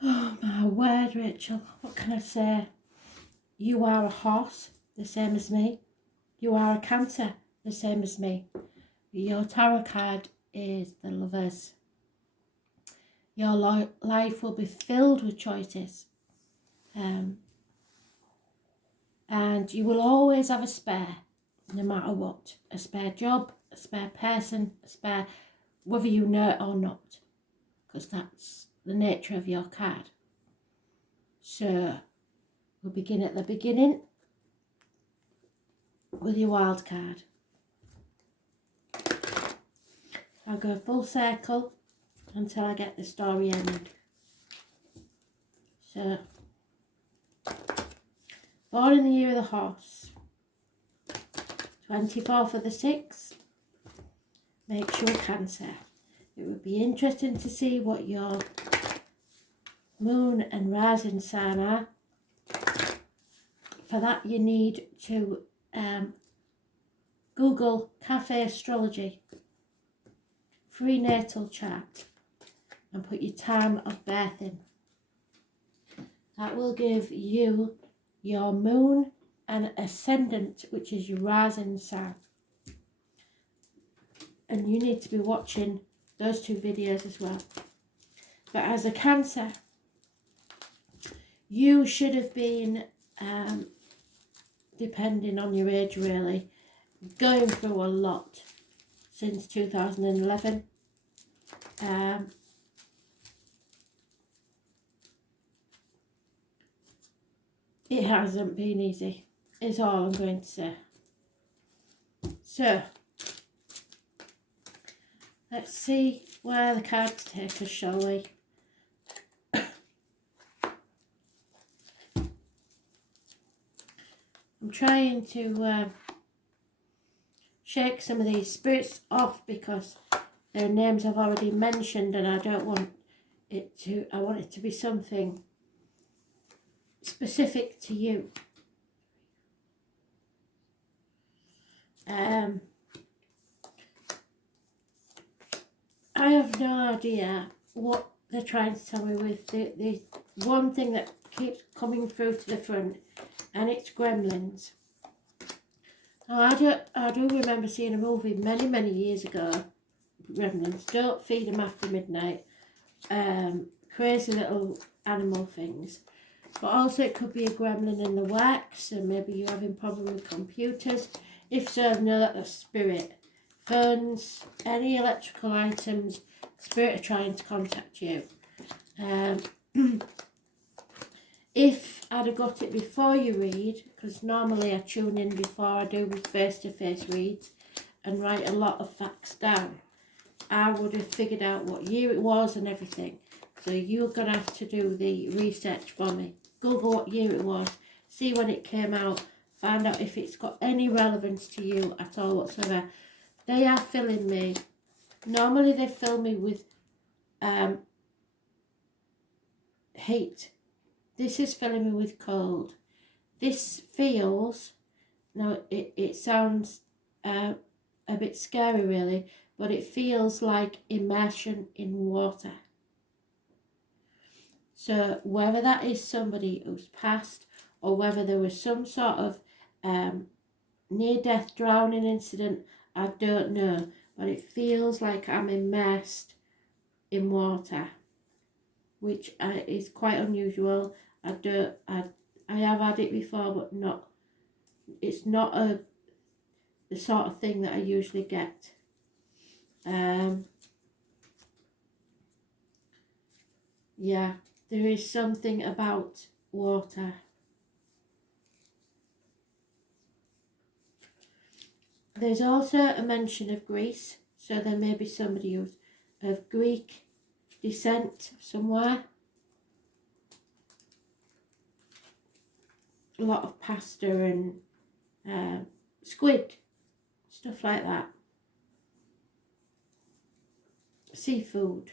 Oh my word, Rachel, what can I say? You are a horse, the same as me. You are a Cancer, the same as me. Your tarot card is the Lovers. Your life will be filled with choices. And you will always have a spare, no matter what. A spare job, a spare person, a spare, whether you know it or not. Because that's the nature of your card. So, we'll begin at the beginning with your wild card. I'll go full circle until I get the story ended. So, born in the year of the horse, 24th of the 6th, makes you a Cancer. It would be interesting to see what your moon and rising sign are. For that you need to Google Cafe Astrology, free natal chart, and put your time of birth in. That will give you your moon and ascendant, which is your rising sign. And you need to be watching those two videos as well. But as a Cancer, you should have been, depending on your age really, going through a lot since 2011. It hasn't been easy, is all I'm going to say. So, let's see where the cards take us, shall we? I'm trying to shake some of these spirits off because their names I've already mentioned, and I don't want it to, I want it to be something specific to you. I have no idea what they're trying to tell me with the one thing that keeps coming through to the front, and it's gremlins. Now, I do remember seeing a movie many years ago, Gremlins. Don't feed them after midnight. Crazy little animal things. But also it could be a gremlin in the works, and maybe you're having problems with computers. If so, know that the spirit, phones, any electrical items, spirit are trying to contact you. If I'd have got it before you read, because normally I tune in before I do face-to-face reads and write a lot of facts down, I would have figured out what year it was and everything. So you're going to have to do the research for me. Google what year it was, see when it came out, find out if it's got any relevance to you at all whatsoever. They are filling me. Normally they fill me with heat. This is filling me with cold. This feels, no, it sounds a bit scary really, but it feels like immersion in water. So whether that is somebody who's passed, or whether there was some sort of near-death drowning incident, I don't know. But it feels like I'm immersed in water, which is quite unusual. I have had it before, but it's not the sort of thing that I usually get. Yeah, there is something about water. There's also a mention of Greece, so there may be somebody who's of Greek descent somewhere. A lot of pasta and squid, stuff like that. Seafood.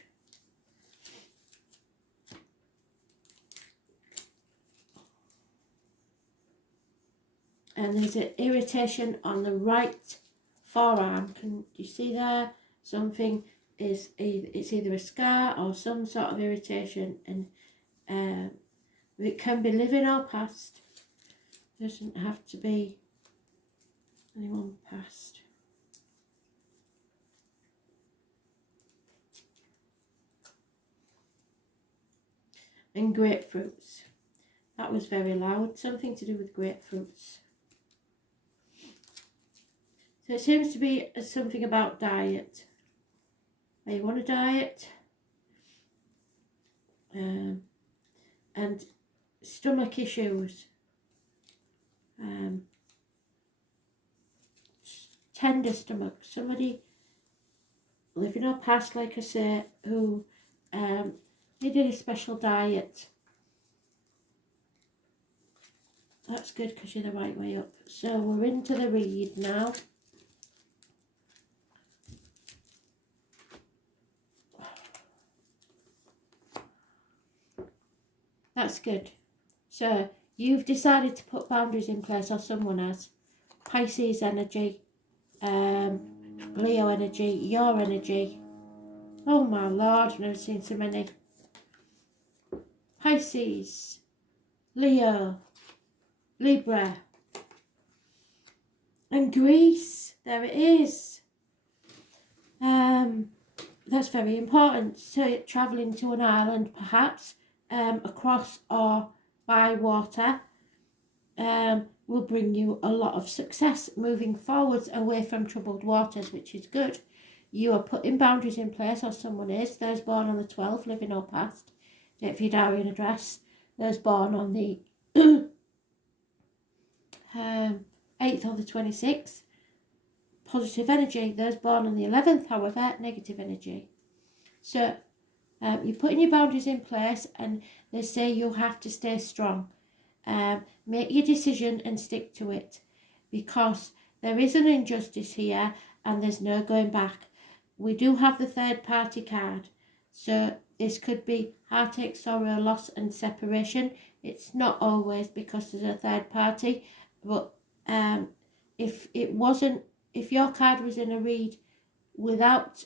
And there's an irritation on the right forearm. Can you see there? Something is, it's either a scar or some sort of irritation, and It can be living or past. Doesn't have to be anyone past. And grapefruits. That was very loud. Something to do with grapefruits. So it seems to be something about diet. Are you on a diet? And stomach issues. Tender stomach. Somebody living or past, like I say, who needed a special diet. That's good because you're the right way up. So we're into the read now. That's good. So you've decided to put boundaries in place, or someone has. Pisces energy, Leo energy, your energy. Oh my Lord, I've never seen so many. Pisces, Leo, Libra, and Greece. There it is. That's very important. So travelling to an island, perhaps, across or by water, will bring you a lot of success moving forwards away from troubled waters, which is good. You are putting boundaries in place, or someone is. Those born on the 12th, living or past. Date for your diary and address. Those born on the 8th or the 26th, positive energy. Those born on the 11th, however, negative energy. So you're putting your boundaries in place, and they say you have to stay strong. Make your decision and stick to it, because there is an injustice here and there's no going back. We do have the third party card, so this could be heartache, sorrow, loss and separation. It's not always because there's a third party, but if your card was in a read without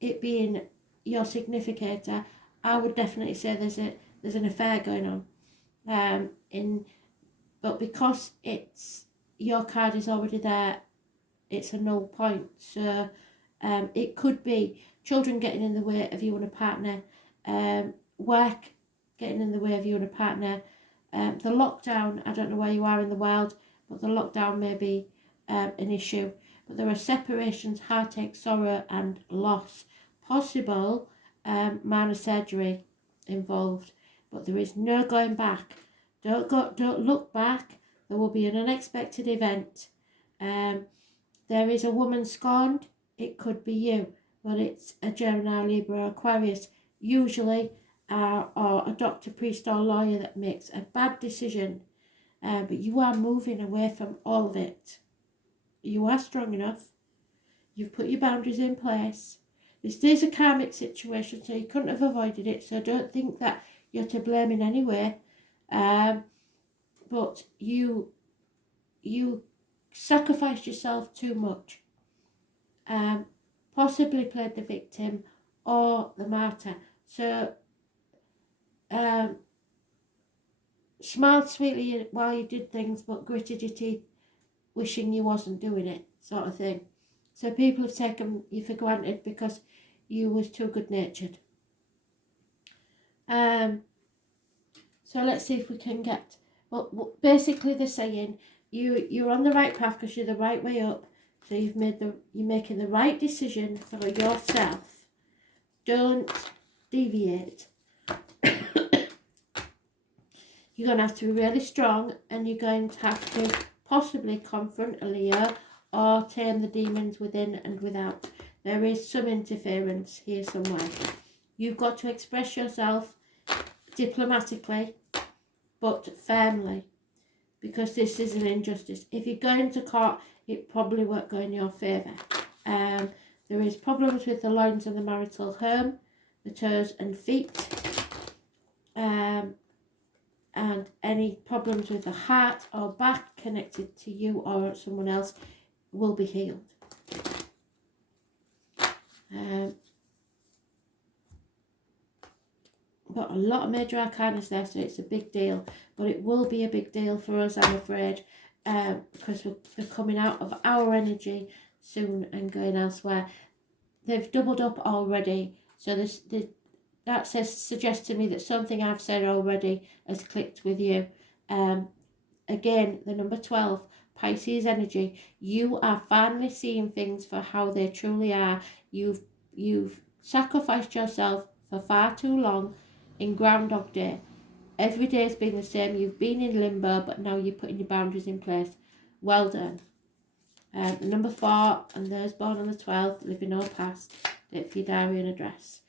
it being your significator, I would definitely say there's an affair going on. But because it's your card is already there, it's a null point. So it could be children getting in the way of you and a partner, work getting in the way of you and a partner, the lockdown. I don't know where you are in the world, but the lockdown may be an issue. But there are separations, heartache, sorrow and loss. Possible minor surgery involved, but there is no going back. Don't look back. There will be an unexpected event. There is a woman scorned. It could be you, but it's a Gemini, Libra, Aquarius, usually, or a doctor, priest or lawyer that makes a bad decision. But you are moving away from all of it. You are strong enough. You've put your boundaries in place. This is a karmic situation, so you couldn't have avoided it. So don't think that you're to blame in any way. But you sacrificed yourself too much. Possibly played the victim or the martyr. So smiled sweetly while you did things, but gritted your teeth wishing you wasn't doing it, sort of thing. So people have taken you for granted because you was too good-natured. So let's see if we can get... Well, basically they're saying you're on the right path because you're the right way up. So you're making the right decision for yourself. Don't deviate. You're going to have to be really strong, and you're going to have to possibly confront a Leo or tame the demons within and without. There is some interference here somewhere. You've got to express yourself diplomatically but firmly, because this is an injustice. If you go into court, it probably won't go in your favour. There is problems with the loins and the marital home, the toes and feet, and any problems with the heart or back connected to you or someone else will be healed. but a lot of major arcanas there, so it's a big deal. But it will be a big deal for us, I'm afraid, because they're coming out of our energy soon and going elsewhere. They've doubled up already, so that suggests to me that something I've said already has clicked with you. Again, the number 12, Pisces energy. You are finally seeing things for how they truly are. You've sacrificed yourself for far too long in Groundhog Day. Every day's been the same. You've been in limbo, but now you're putting your boundaries in place. Well done. Number 4, and those born on the 12th, living or past, date for your diary and address.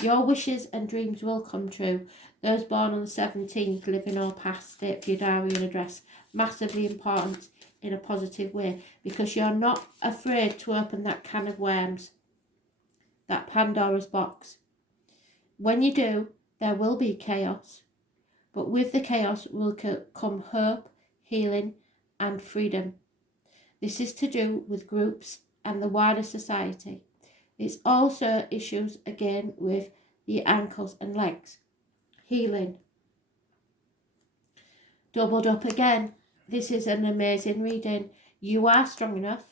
Your wishes and dreams will come true. Those born on the 17th, living or past, date for your diary and address. Massively important in a positive way, because you're not afraid to open that can of worms, that Pandora's box. When you do, there will be chaos, but with the chaos will come hope, healing and freedom. This is to do with groups and the wider society. It's also issues again with the ankles and legs. Healing. Doubled up again. This is an amazing reading. You are strong enough.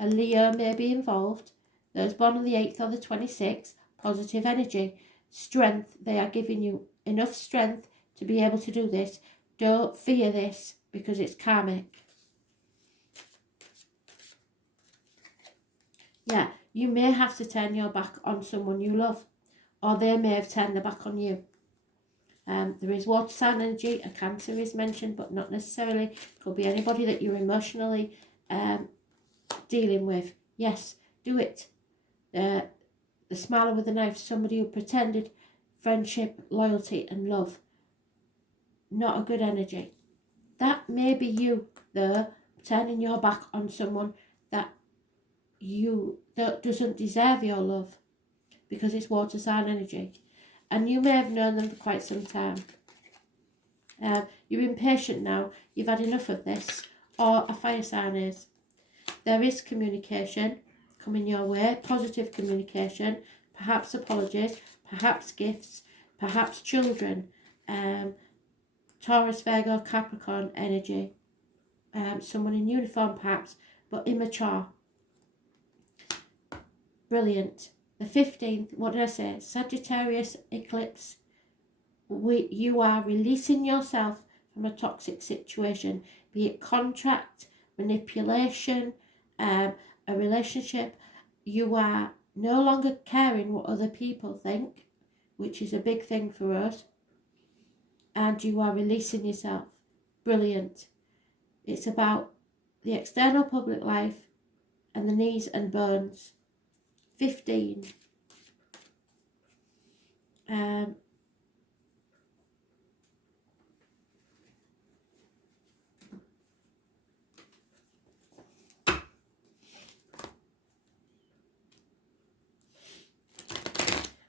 A Leo may be involved. Those born on the 8th or the 26th, positive energy. Strength. They are giving you enough strength to be able to do this. Don't fear this because it's karmic. Yeah, you may have to turn your back on someone you love, or they may have turned their back on you. There is water sign energy. A Cancer is mentioned, but not necessarily. Could be anybody that you're emotionally dealing with. Yes, do it. The smiler with a knife, somebody who pretended friendship, loyalty and love. Not a good energy. That may be you, though, turning your back on someone that doesn't deserve your love, because it's water sign energy, and you may have known them for quite some time. You're impatient now. You've had enough of this. Or a fire sign is. There is communication coming your way, positive communication, perhaps apologies, perhaps gifts, perhaps children. Taurus, Virgo, Capricorn energy. Someone in uniform perhaps, but immature. Brilliant. The 15th, what did I say? Sagittarius eclipse. You are releasing yourself from a toxic situation, be it contract, manipulation, a relationship. You are no longer caring what other people think, which is a big thing for us, and you are releasing yourself. Brilliant. It's about the external public life and the knees and bones. 15.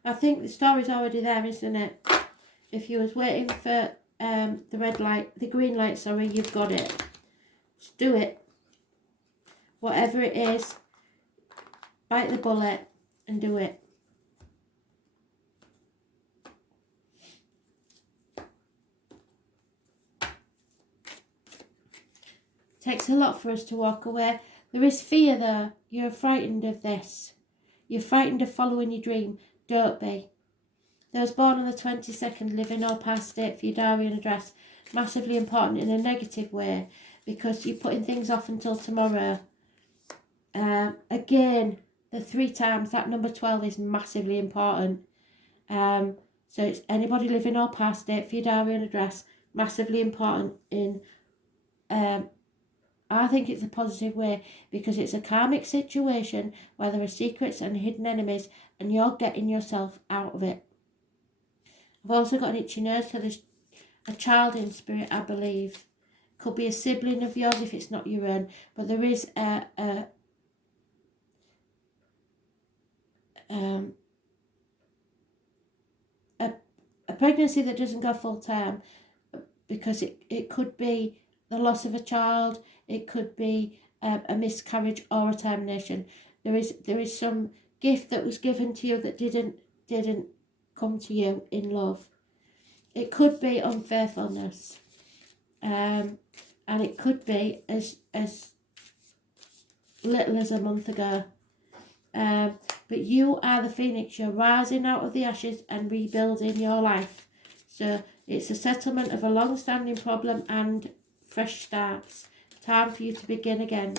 I think the story's already there, isn't it? If you was waiting for the green light, sorry, you've got it. Just do it. Whatever it is, bite the bullet and do it. Takes a lot for us to walk away. There is fear though. You're frightened of this. You're frightened of following your dream. Don't be. Those born on the 22nd, living or past date for your diary and address. Massively important in a negative way, because you're putting things off until tomorrow. Again, the 3 times, that number 12 is massively important. So it's anybody living or past date for your diary and address. Massively important in, I think it's a positive way, because it's a karmic situation where there are secrets and hidden enemies and you're getting yourself out of it. I've also got an itchy nose, so there's a child in spirit, I believe. Could be a sibling of yours if it's not your own, but there is a pregnancy that doesn't go full term, because it could be the loss of a child, it could be a miscarriage or a termination. There is some gift that was given to you that didn't come to you in love. It could be unfaithfulness, and it could be as little as a month ago. But you are the phoenix. You're rising out of the ashes and rebuilding your life. So it's a settlement of a long-standing problem and fresh starts. Time for you to begin again.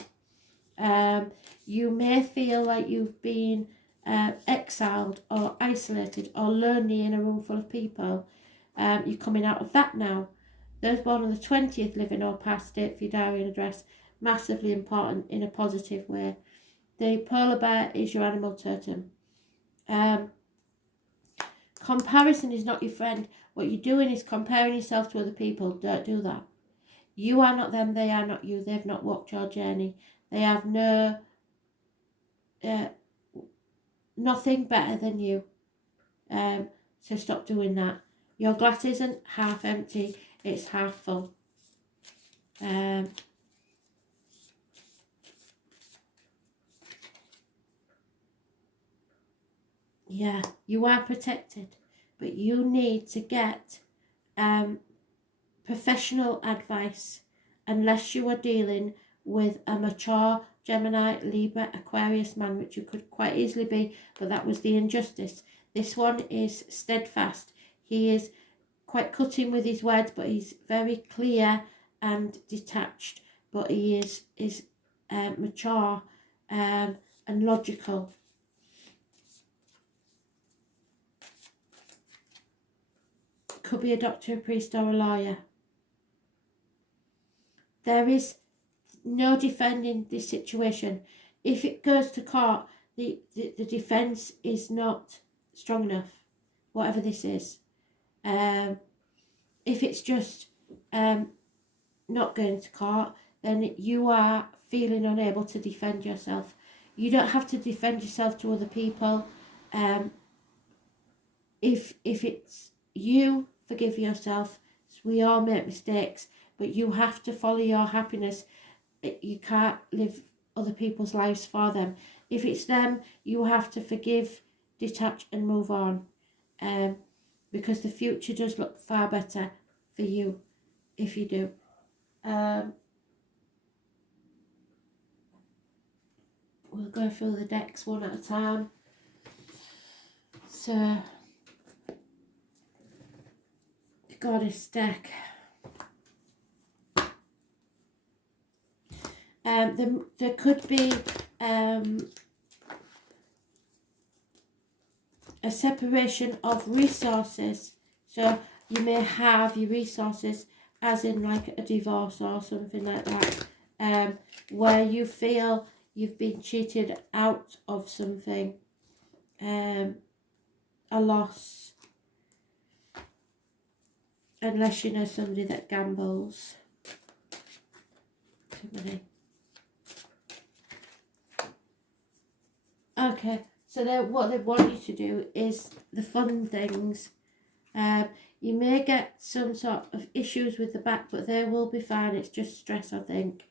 You may feel like you've been exiled or isolated or lonely in a room full of people. You're coming out of that now. Those born on the 20th, living or past date for your diary and address, massively important in a positive way. The polar bear is your animal totem. Comparison is not your friend. What you're doing is comparing yourself to other people. Don't do that. You are not them, they are not you. They've not walked your journey. They have nothing better than you. So stop doing that. Your glass isn't half empty, it's half full. Yeah, you are protected, but you need to get professional advice unless you are dealing with a mature Gemini, Libra, Aquarius man, which you could quite easily be, but that was the injustice. This one is steadfast. He is quite cutting with his words, but he's very clear and detached, but he is mature and logical. Could be a doctor, a priest or a lawyer. There is no defending this situation. If it goes to court, the defence is not strong enough, whatever this is. If it's just not going to court, then you are feeling unable to defend yourself. You don't have to defend yourself to other people. If it's you, forgive yourself. We all make mistakes, but you have to follow your happiness. You can't live other people's lives for them. If it's them, you have to forgive, detach and move on. Because the future does look far better for you if you do. We'll go through the decks one at a time. So, the Goddess deck. There could be a separation of resources. So you may have your resources as in like a divorce or something like that, where you feel you've been cheated out of something, a loss, unless you know somebody that gambles too many. Okay, so what they want you to do is the fun things. You may get some sort of issues with the back, but they will be fine. It's just stress, I think.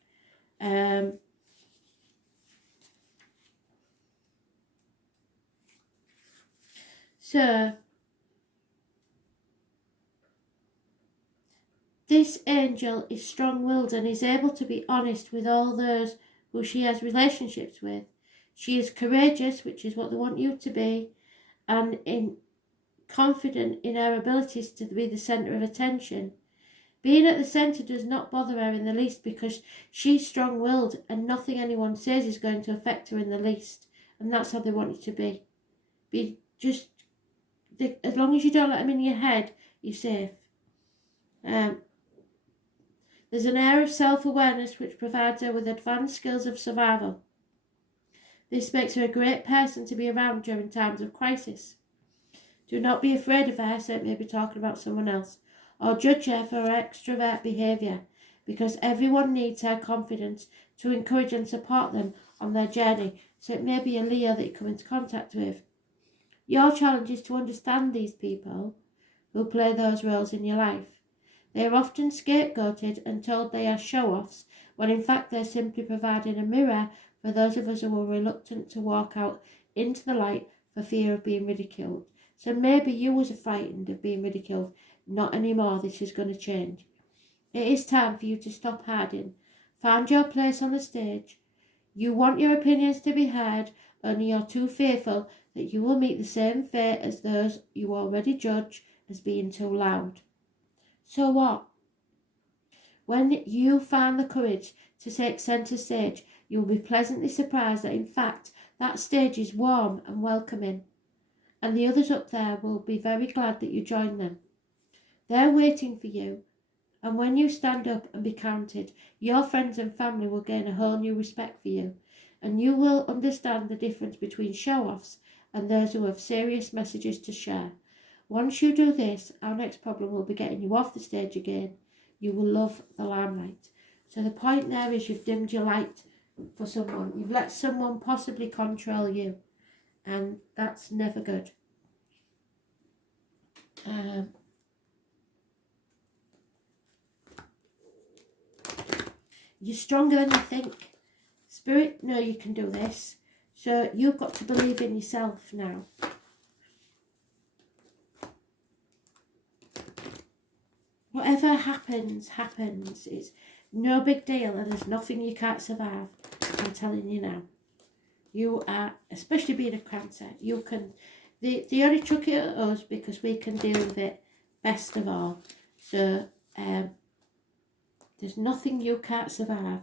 So, this angel is strong-willed and is able to be honest with all those who she has relationships with. She is courageous, which is what they want you to be, and confident in her abilities to be the centre of attention. Being at the centre does not bother her in the least because she's strong-willed and nothing anyone says is going to affect her in the least. And that's how they want you to be. As long as you don't let them in your head, you're safe. There's an air of self-awareness which provides her with advanced skills of survival. This makes her a great person to be around during times of crisis. Do not be afraid of her, so it may be talking about someone else, or judge her for her extrovert behaviour, because everyone needs her confidence to encourage and support them on their journey, so it may be a Leo that you come into contact with. Your challenge is to understand these people who play those roles in your life. They are often scapegoated and told they are show-offs, when in fact they're simply providing a mirror for those of us who are reluctant to walk out into the light for fear of being ridiculed. So maybe you was frightened of being ridiculed. Not anymore. This is going to change. It is time for you to stop hiding. Find your place on the stage. You want your opinions to be heard, only you're too fearful that you will meet the same fate as those you already judge as being too loud. So what? When you find the courage to take centre stage, you will be pleasantly surprised that in fact that stage is warm and welcoming, and the others up there will be very glad that you joined them. They're waiting for you, and when you stand up and be counted, your friends and family will gain a whole new respect for you, and you will understand the difference between show-offs and those who have serious messages to share. Once you do this, our next problem will be getting you off the stage again. You will love the limelight. So the point there is you've dimmed your light for someone. You've let someone possibly control you, and that's never good. You're stronger than you think. Spirit, no, you can do this. So you've got to believe in yourself now. Whatever happens, happens. It's no big deal, and there's nothing you can't survive. I'm telling you now. You are, especially being a Cancer, you can. They only chuck it at us because we can deal with it best of all. So there's nothing you can't survive.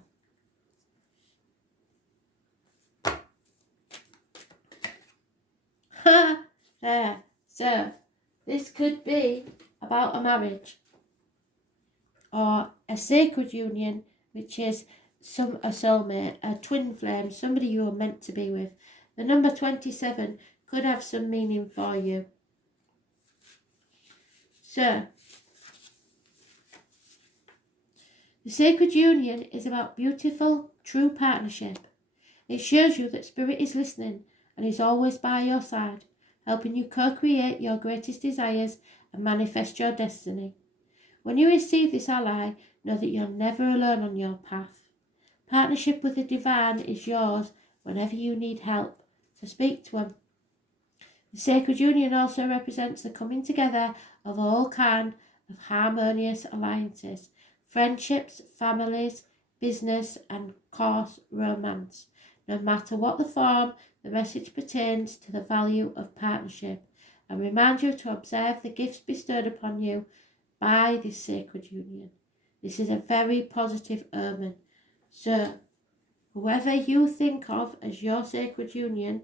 There. So this could be about a marriage or a sacred union, which is a soulmate, a twin flame, somebody you are meant to be with. The number 27 could have some meaning for you. So the sacred union is about beautiful, true partnership. It shows you that Spirit is listening and is always by your side, helping you co-create your greatest desires and manifest your destiny. When you receive this ally, know that you're never alone on your path. Partnership with the divine is yours whenever you need help, so speak to him. The sacred union also represents the coming together of all kinds of harmonious alliances, friendships, families, business, and of course romance. No matter what the form, the message pertains to the value of partnership and reminds you to observe the gifts bestowed upon you by this sacred union. This is a very positive omen. So, whoever you think of as your sacred union,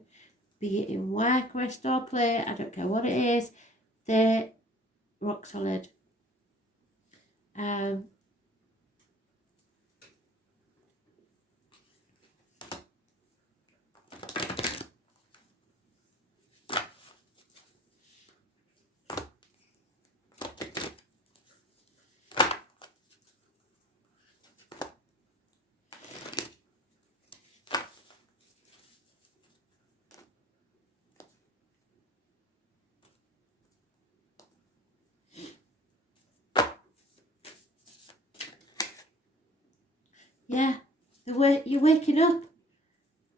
be it in work, rest or play, I don't care what it is, they're rock solid. Yeah, you're waking up.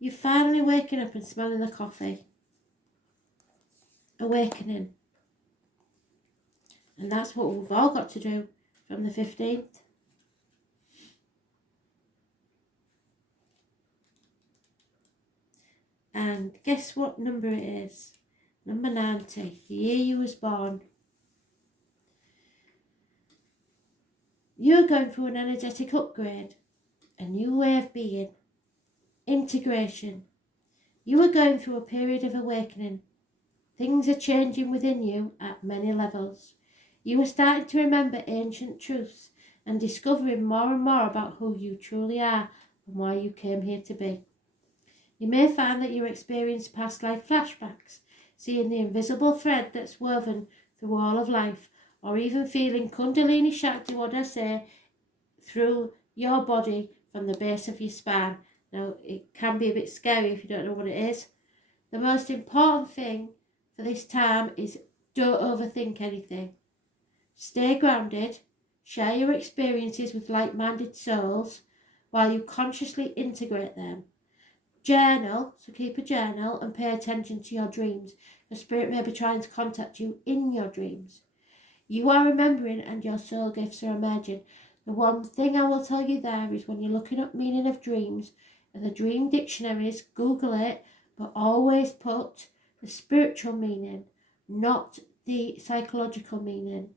You're finally waking up and smelling the coffee. Awakening. And that's what we've all got to do from the 15th. And guess what number it is? Number 90, the year you was born. You're going through an energetic upgrade, a new way of being, integration. You are going through a period of awakening. Things are changing within you at many levels. You are starting to remember ancient truths and discovering more and more about who you truly are and why you came here to be. You may find that you experience past life flashbacks, seeing the invisible thread that's woven through all of life, or even feeling Kundalini Shakti, what I say, through your body from the base of your spine. Now, it can be a bit scary if you don't know what it is. The most important thing for this time is don't overthink anything. Stay grounded, share your experiences with like-minded souls while you consciously integrate them. Journal, so keep a journal and pay attention to your dreams. The spirit may be trying to contact you in your dreams. You are remembering and your soul gifts are emerging. The one thing I will tell you there is when you're looking up meaning of dreams, in the dream dictionaries, Google it, but always put the spiritual meaning, not the psychological meaning.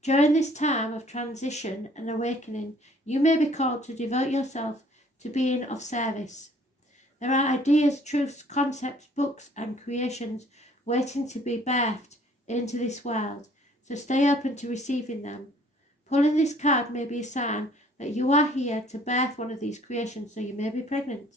During this time of transition and awakening, you may be called to devote yourself to being of service. There are ideas, truths, concepts, books, and creations waiting to be birthed into this world, so stay open to receiving them. Pulling this card may be a sign that you are here to birth one of these creations, so you may be pregnant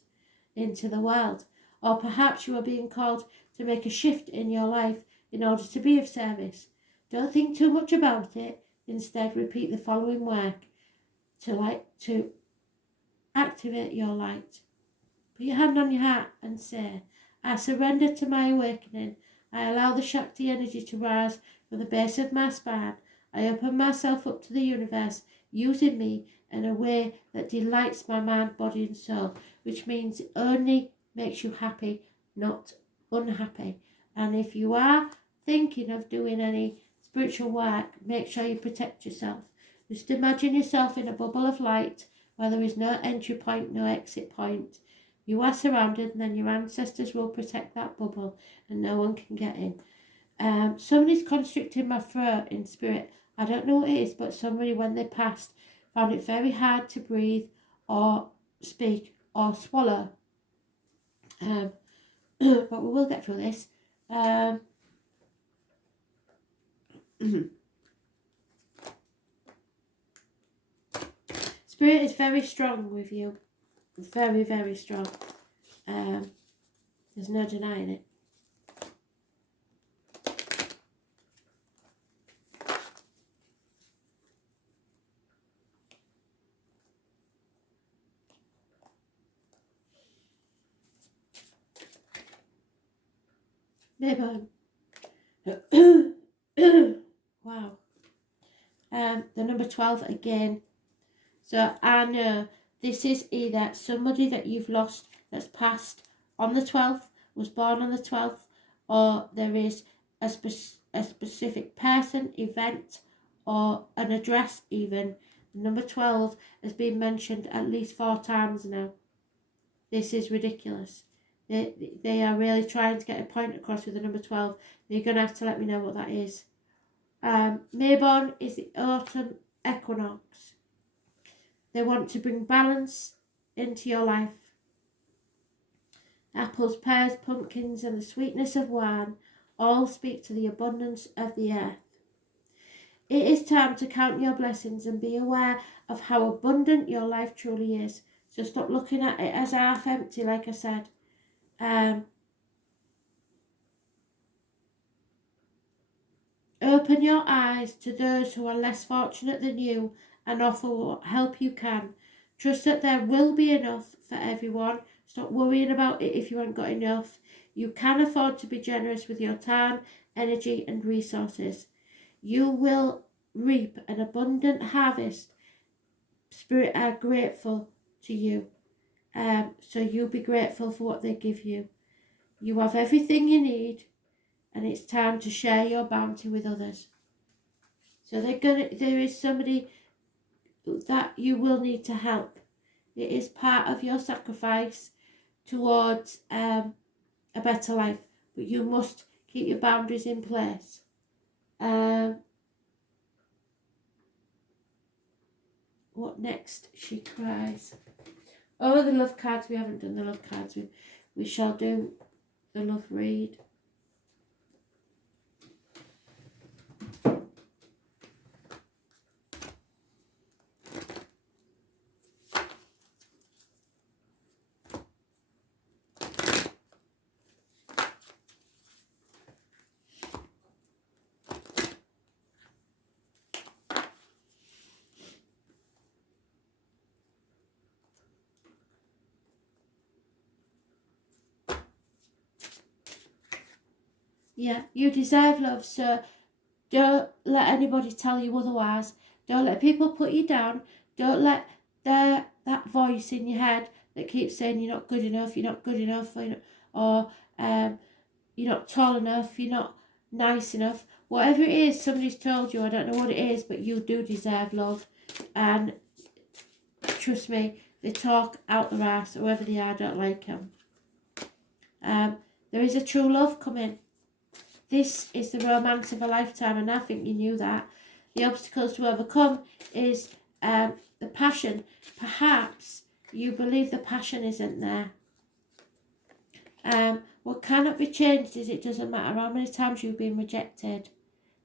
into the world. Or perhaps you are being called to make a shift in your life in order to be of service. Don't think too much about it. Instead, repeat the following work to activate your light. Put your hand on your heart and say, I surrender to my awakening. I allow the Shakti energy to rise from the base of my spine. I open myself up to the universe, using me in a way that delights my mind, body and soul, which means it only makes you happy, not unhappy. And if you are thinking of doing any spiritual work, make sure you protect yourself. Just imagine yourself in a bubble of light where there is no entry point, no exit point. You are surrounded, and then your ancestors will protect that bubble and no one can get in. Somebody's constricting my throat in spirit. I don't know what it is, but somebody, when they passed, found it very hard to breathe or speak or swallow. But we will get through this. Spirit is very strong with you. Very, very strong. There's no denying it. Maybe. Wow. The number 12 again. So I know this is either somebody that you've lost that's passed on the 12th, was born on the 12th, or there is a specific person, event, or an address even. The number 12 has been mentioned at least 4 times now. This is ridiculous. They are really trying to get a point across with the number 12. You're going to have to let me know what that is. Mayborn is the autumn equinox. They want to bring balance into your life. Apples, pears, pumpkins, and the sweetness of wine all speak to the abundance of the earth. It is time to count your blessings and be aware of how abundant your life truly is. So stop looking at it as half empty, like I said. Open your eyes to those who are less fortunate than you and offer what help you can. Trust that there will be enough for everyone. Stop worrying about it if you haven't got enough. You can afford to be generous with your time, energy and resources. You will reap an abundant harvest. Spirit are grateful to you. So you'll be grateful for what they give you. You have everything you need, and it's time to share your bounty with others. So there is somebody that you will need to help. It is part of your sacrifice towards a better life, but you must keep your boundaries in place. What next? She cries. Oh, the love cards. We haven't done the love cards. We shall do the love read. Yeah, you deserve love, so don't let anybody tell you otherwise. Don't let people put you down. Don't let that voice in your head that keeps saying you're not good enough, or you're not tall enough, you're not nice enough. Whatever it is, somebody's told you, I don't know what it is, but you do deserve love. And trust me, they talk out their ass, whoever they are, I don't like them. There is a true love coming. This is the romance of a lifetime, and I think you knew that. The obstacles to overcome is the passion. Perhaps you believe the passion isn't there. What cannot be changed is it doesn't matter how many times you've been rejected.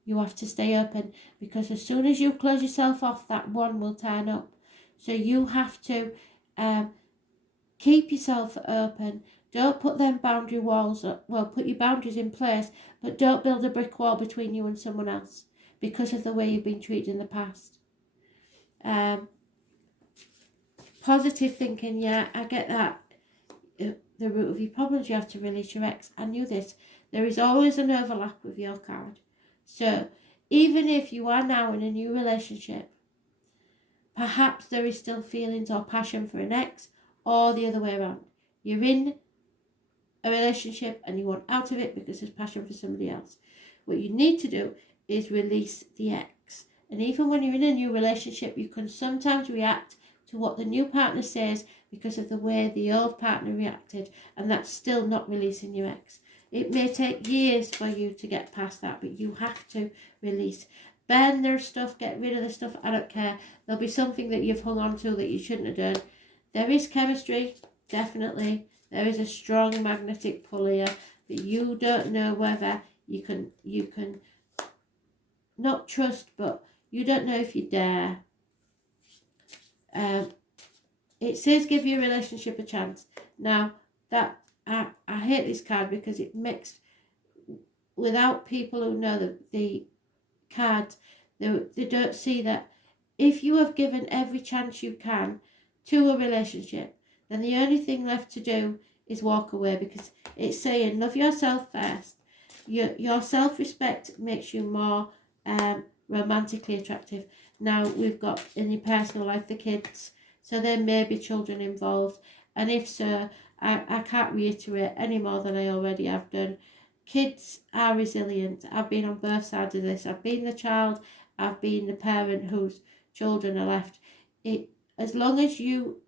You have to stay open, because as soon as you close yourself off, that one will turn up. So you have to keep yourself open. Don't put them boundary walls up. Well, put your boundaries in place, but don't build a brick wall between you and someone else because of the way you've been treated in the past. Positive thinking, yeah, I get that. The root of your problems, you have to release your ex. I knew this. There is always an overlap with your card. So even if you are now in a new relationship, perhaps there is still feelings or passion for an ex, or the other way around. You're in a relationship and you want out of it because there's passion for somebody else. What you need to do is release the ex. And even when you're in a new relationship, you can sometimes react to what the new partner says because of the way the old partner reacted, and that's still not releasing your ex. It may take years for you to get past that, but you have to release. Burn their stuff, get rid of the stuff, I don't care. There'll be something that you've hung on to that you shouldn't have done. There is chemistry, definitely. There is a strong magnetic pull here, but you don't know whether you can not trust, but you don't know if you dare. It says give your relationship a chance. Now, that I hate this card because it mixed without people who know the cards. They don't see that if you have given every chance you can to a relationship, then the only thing left to do is walk away, because it's saying love yourself first. Your self-respect makes you more romantically attractive. Now, we've got in your personal life the kids, so there may be children involved, and if so, I can't reiterate any more than I already have done. Kids are resilient. I've been on both sides of this. I've been the child, I've been the parent whose children are left. As long as you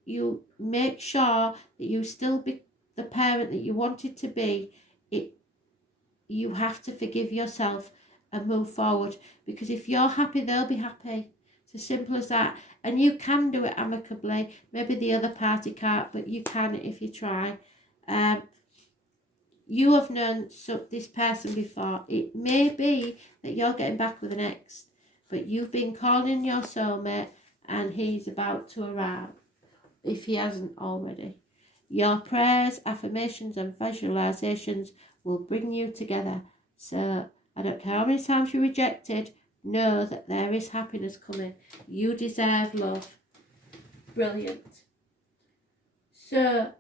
make sure that you still be the parent that you wanted to be, you have to forgive yourself and move forward, because if you're happy, they'll be happy. It's as simple as that. And you can do it amicably. Maybe the other party can't, but you can if you try. You have known this person before. It may be that you're getting back with an ex, but you've been calling your soulmate and he's about to arrive, if he hasn't already. Your prayers, affirmations and visualizations will bring you together. So I don't care how many times you're rejected, know that there is happiness coming. You deserve love. Brilliant. So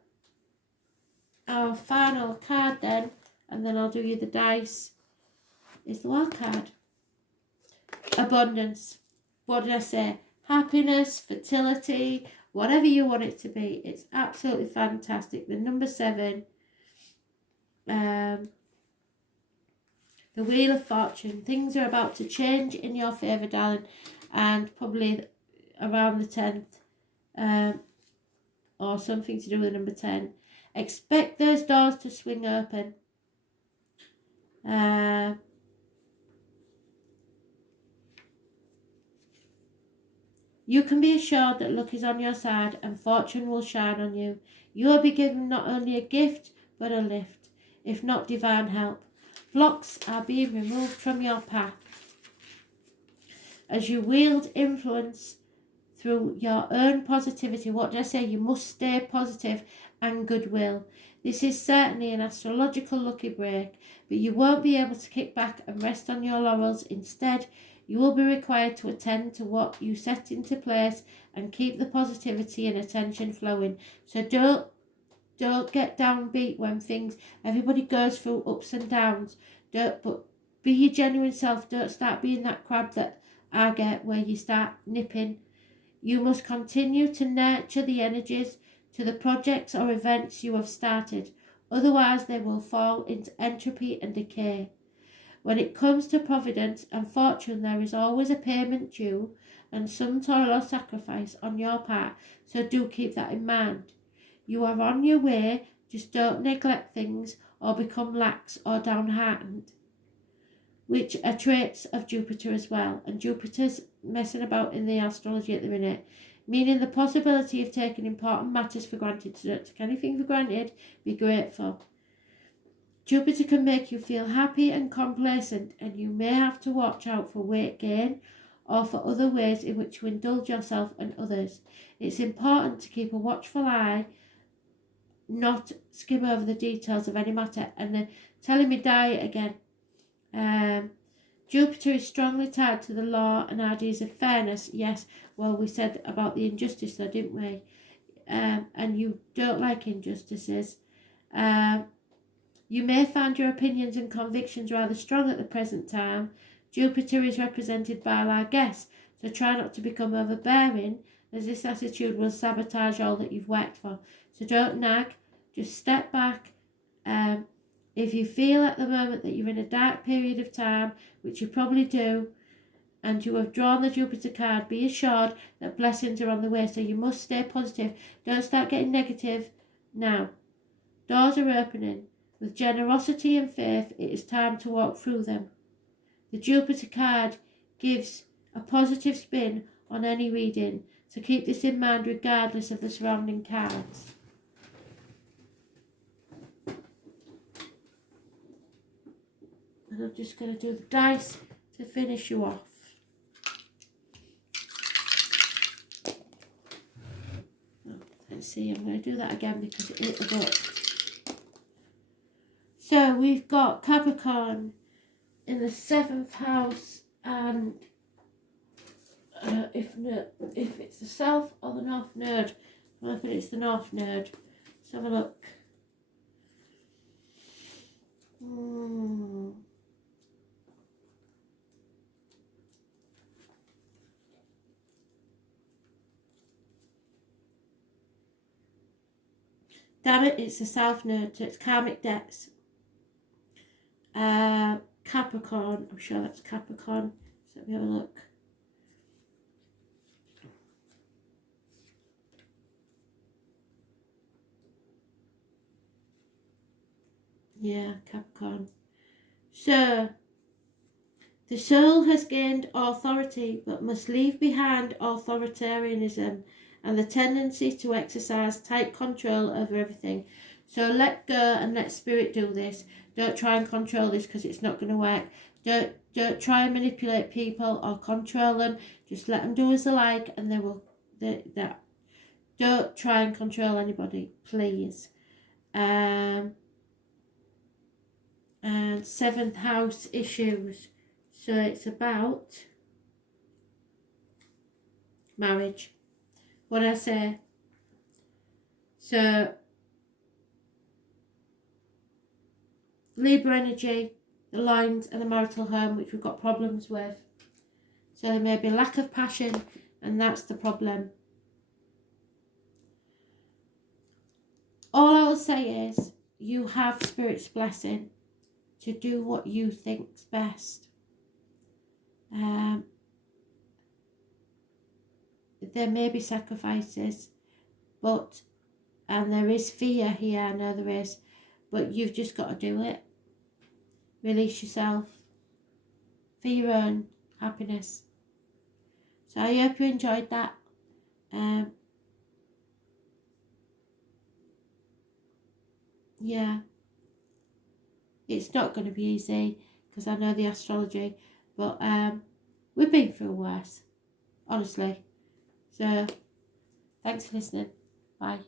our final card then, and then I'll do you the dice, is the wild card. Abundance. What did I say? Happiness, fertility, whatever you want it to be. It's absolutely fantastic. The number 7, the Wheel of Fortune. Things are about to change in your favour, darling, and probably around the 10th, or something to do with the number 10. Expect those doors to swing open. You can be assured that luck is on your side and fortune will shine on you. You will be given not only a gift, but a lift, if not divine help. Blocks are being removed from your path. As you wield influence through your own positivity, what did I say? You must stay positive and goodwill. This is certainly an astrological lucky break, but you won't be able to kick back and rest on your laurels. Instead, you will be required to attend to what you set into place and keep the positivity and attention flowing. So don't get downbeat when everybody goes through ups and downs. But be your genuine self. Don't start being that crab that I get where you start nipping. You must continue to nurture the energies to the projects or events you have started. Otherwise, they will fall into entropy and decay. When it comes to providence and fortune, there is always a payment due and some toil or sacrifice on your part, so do keep that in mind. You are on your way, just don't neglect things or become lax or downhearted, which are traits of Jupiter as well. And Jupiter's messing about in the astrology at the minute, meaning the possibility of taking important matters for granted. So don't take anything for granted, be grateful. Jupiter can make you feel happy and complacent, and you may have to watch out for weight gain or for other ways in which you indulge yourself and others. It's important to keep a watchful eye, not skim over the details of any matter. And they're telling me diet again. Jupiter is strongly tied to the law and ideas of fairness. Yes, well, we said about the injustice though, didn't we? And you don't like injustices. You may find your opinions and convictions rather strong at the present time. Jupiter is represented by largesse, so try not to become overbearing, as this attitude will sabotage all that you've worked for. So don't nag, just step back. If you feel at the moment that you're in a dark period of time, which you probably do, and you have drawn the Jupiter card, be assured that blessings are on the way, so you must stay positive. Don't start getting negative now. Doors are opening. With generosity and faith, it is time to walk through them. The Jupiter card gives a positive spin on any reading, so keep this in mind regardless of the surrounding cards. And I'm just going to do the dice to finish you off. Let's see, I'm going to do that again because it hit the book. So we've got Capricorn in the 7th house, and if it's the south or the north node, I'm hoping it's the north node. Let's have a look. Damn it, it's the south node, so it's karmic debts. Capricorn, I'm sure that's Capricorn. So let me have a look. Yeah, Capricorn. So, the soul has gained authority but must leave behind authoritarianism and the tendency to exercise tight control over everything. So let go and let spirit do this. Don't try and control this because it's not going to work. Don't try and manipulate people or control them. Just let them do as they like, and they will. Don't try and control anybody, please. And 7th house issues. So it's about marriage. What did I say? So Libra energy, the lines and the marital home, which we've got problems with. So there may be lack of passion, and that's the problem. All I will say is you have Spirit's blessing to do what you think's best. There may be sacrifices, and there is fear here, I know there is, but you've just got to do it. Release yourself for your own happiness. So I hope you enjoyed that. Yeah, it's not going to be easy because I know the astrology, but we've been through worse, honestly. So thanks for listening. Bye.